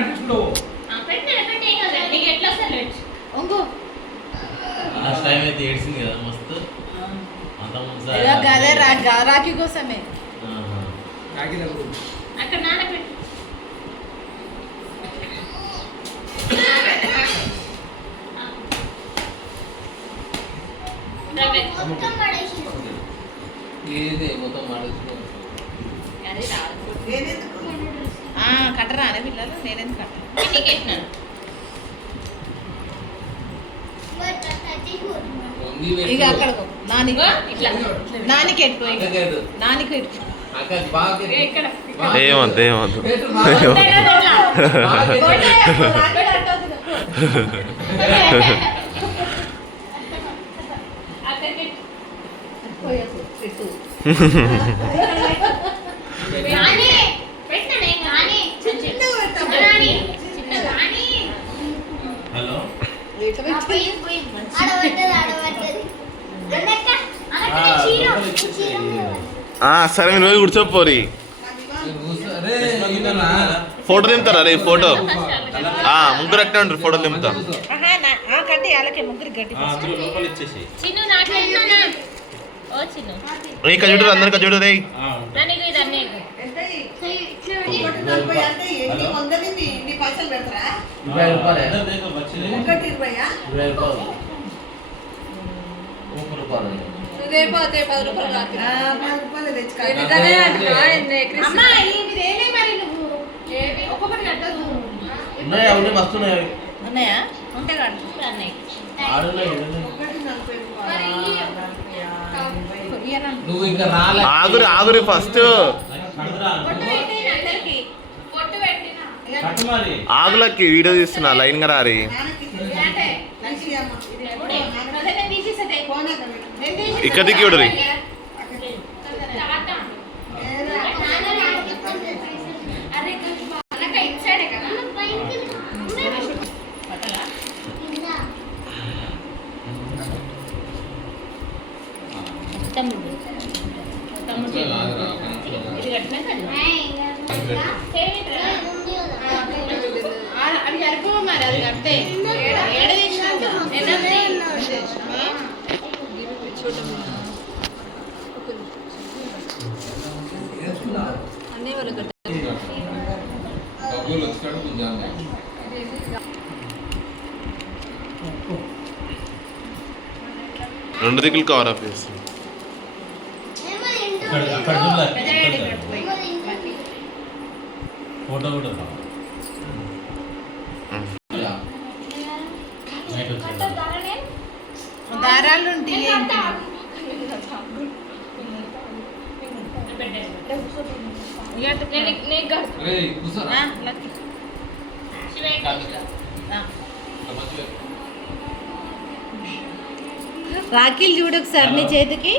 అంటించుకుంటావు last time అయితే ఏడ్చింది కదా మస్తు అదే రాఖీ కోసమే అక్కడ నానబెట్టు కట్టరా అనే పిల్లలు నేనెందుకు కట్టను ఇక అక్కడకు నానికి ఇట్లా నానికి ఎట్టుకో నానికి ఎట్టుకో ఏమద్దు ఏమద్దు హలో సరే మీరు రోజు కూర్చోపోరి ఫోటో దింపుతారా రే ఫోటో ముగ్గురు అట్టే ఉంటారు ఫోటో దింపుతా కట్టి అలాగే ముగ్గురు గట్టి లోపల ఇచ్చేసి ఇక్కడ చూడరు అందరు ఇక్కడ చూడరు రే ఉన్నాయా ఉంటే ఆగురి ఆగురి ఫస్ట్ ఆగులకి వీడియో తీస్తున్నా లైన్ గా రారి ఇక్కడ దిక్కి చూడరి అవి జరుపు మరి అది కడితే ఏడ అన్నీ వాళ్ళు రెండు దిక్కులు కవర్ అప్ చేస్తాం ఫోటో కూడా దారాలు ఉంటాయి రాఖీలు చూడు ఒకసారి నీ చేతికి